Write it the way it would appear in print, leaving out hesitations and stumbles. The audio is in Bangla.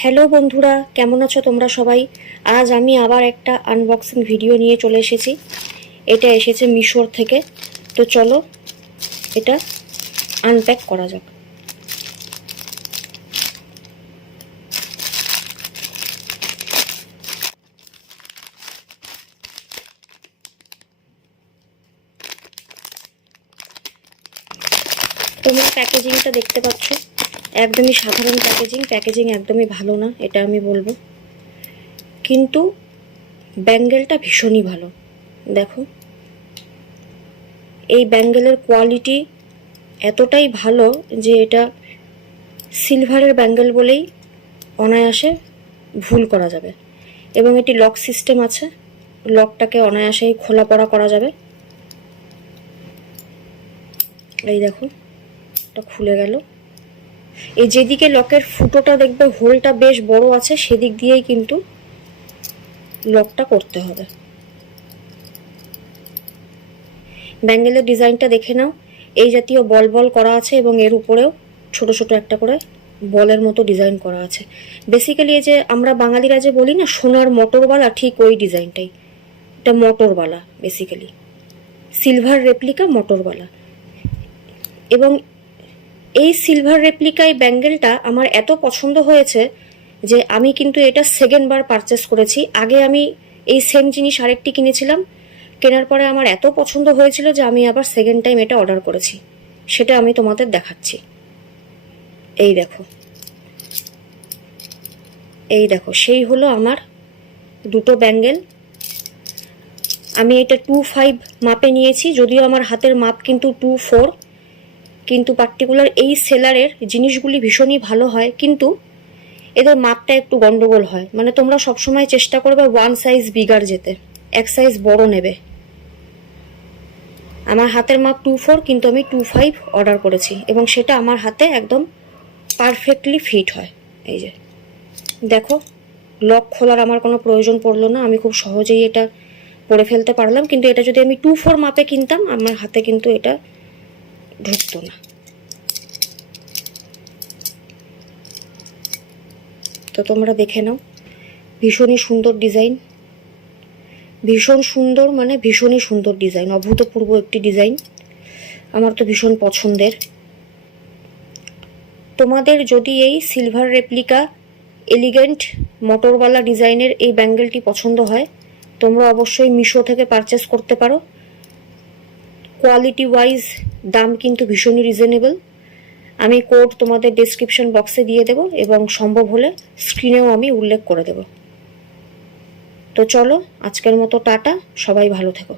হ্যালো বন্ধুরা, কেমন আছো তোমরা সবাই? আজ আমি আবার একটা আনবক্সিং ভিডিও নিয়ে চলে এসেছি। এটা এসেছে মিশোর থেকে। তো চলো এটা আনপ্যাক করা যাক। তোমরা প্যাকেজিংটা দেখতে পাচ্ছ, একদমই সাধারণ প্যাকেজিং একদমই ভালো না, এটা আমি বলবো। কিন্তু ব্যাঙ্গেলটা ভীষণই ভালো। দেখো, এই ব্যাঙ্গেলের কোয়ালিটি এতটাই ভালো যে এটা সিলভারের ব্যাঙ্গেল বলেই অনায়াসে ভুল করা যাবে। এবং এটি লক সিস্টেম আছে, লকটাকে অনায়াসেই খোলা পড়া করা যাবে। এই দেখো, এটা খুলে গেল। এই যেদিকে লকের ফুটোটা দেখবে হোলটা বেশ বড় আছে, সেদিক দিয়েই কিন্তু লকটা করতে হবে। ব্যাঙ্গেলের ডিজাইনটা দেখে নাও, এই জাতীয় বল বল করা আছে এবং এর উপরেও ছোট ছোট একটা করে বলের মতো ডিজাইন করা আছে। বেসিক্যালি এই যে আমরা বাঙালিরা যে বলি না সোনার মোটরবালা, ঠিক ওই ডিজাইনটাই। এটা মোটরবালা, বেসিক্যালি সিলভার রেপ্লিকা মোটরবালা। এবং এই সিলভার রেপ্লিকাই ব্যাঙ্গেলটা আমার এত পছন্দ হয়েছে যে আমি কিন্তু এটা সেকেন্ড বার পারচেস করেছি। আগে আমি এই সেম জিনিস আরেকটি কিনেছিলাম, কেনার পরে আমার এত পছন্দ হয়েছিল যে আমি আবার সেকেন্ড টাইম এটা অর্ডার করেছি। সেটা আমি তোমাদের দেখাচ্ছি। এই দেখো, এই দেখো, সেই হলো আমার দুটো ব্যাঙ্গেল। আমি এটা 2.5 মাপে নিয়েছি, যদিও আমার হাতের মাপ কিন্তু 2.4। কিন্তু পার্টিকুলার এই সেলারের জিনিসগুলি ভীষণই ভালো হয়, কিন্তু এদের মাপটা একটু গন্ডগোল হয়। মানে তোমরা সবসময় চেষ্টা করবে ওয়ান সাইজ বিগার যেতে, এক সাইজ বড় নেবে। আমার হাতের মাপ 2.4, কিন্তু আমি 2.5 অর্ডার করেছি এবং সেটা আমার হাতে একদম পারফেক্টলি ফিট হয়। এই যে দেখো, লক খোলার আমার কোনো প্রয়োজন পড়লো না, আমি খুব সহজেই এটা পরে ফেলতে পারলাম। কিন্তু এটা যদি আমি 2.4 মাপে কিনতাম, আমার হাতে কিন্তু এটা ঢুকতো না। তো তোমরা দেখে নাও, ভীষণই সুন্দর ডিজাইন, ভীষণ সুন্দর, মানে ভীষণই সুন্দর ডিজাইন, অভূতপূর্ব একটি ডিজাইন, আমার তো ভীষণ পছন্দের। তোমাদের যদি এই সিলভার রেপ্লিকা এলিগেন্ট মোটরওয়ালা ডিজাইনের এই ব্যাঙ্গেলটি পছন্দ হয়, তোমরা অবশ্যই মিশো থেকে পারচেস করতে পারো। কোয়ালিটি ওয়াইজ দাম কিন্তু ভীষণই রিজনেবল। আমি কোড তোমাদের ডেসক্রিপশন বক্সে দিয়ে দেবো এবং সম্ভব হলে স্ক্রিনেও আমি উল্লেখ করে দেব। তো চলো, আজকের মতো টাটা, সবাই ভালো থেকো।